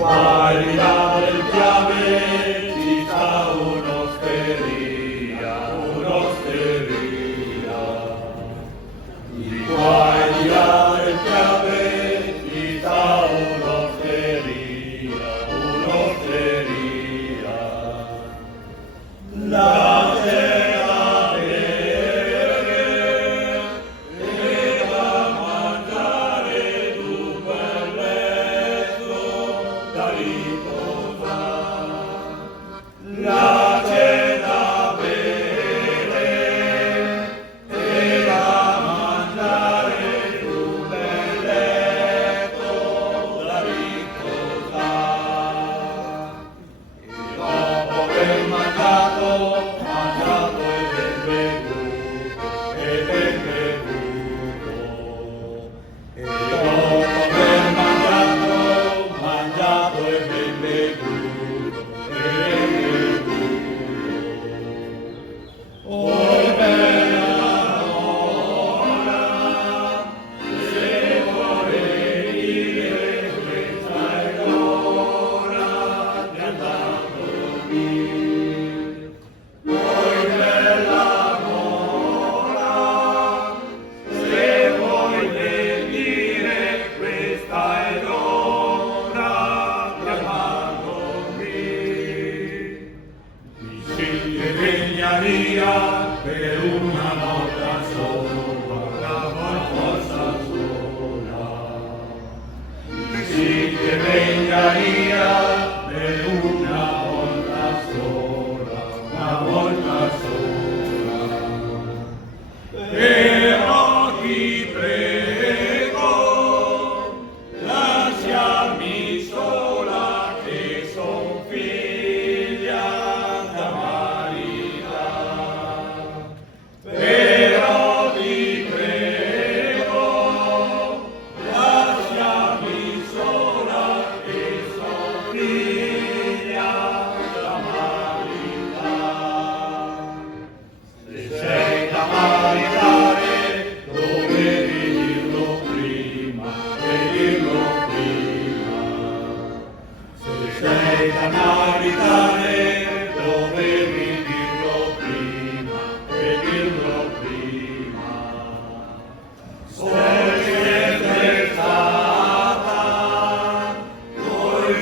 Guarida del Piave ci sta un'osteria, un'osteria. Di qua e di là del Piave ci sta un'osteria, un'osteria. La cena bere e da mangiare dunque il letto da riposare. La cena bere e da mangiare dunque il letto da riposare. E dopo aver mangiato e ben bevuto, e ben bevuto. E dopo aver mangiato e ben bevuto, e ben bevuto. Ora è bella l'ora, se vuoi venire, questa è l'ora di andare a dormire. Oi bella mora, se vuoi venire, questa è l'ora di andare a dormire. Mi siete regnaria per una volta sola, una volta sola. Mi siete regnaria per una volta sola, una volta sola. Però ti prego, lasciami sola che son figlia da maritare. Però ti prego, lasciami sola che son figlia da maritare. Se sei da maritare, dovevi dirlo prima, e dirlo prima. Se sei da maritare, dovevi dirlo prima, e dirlo prima. Sei scherzata, noi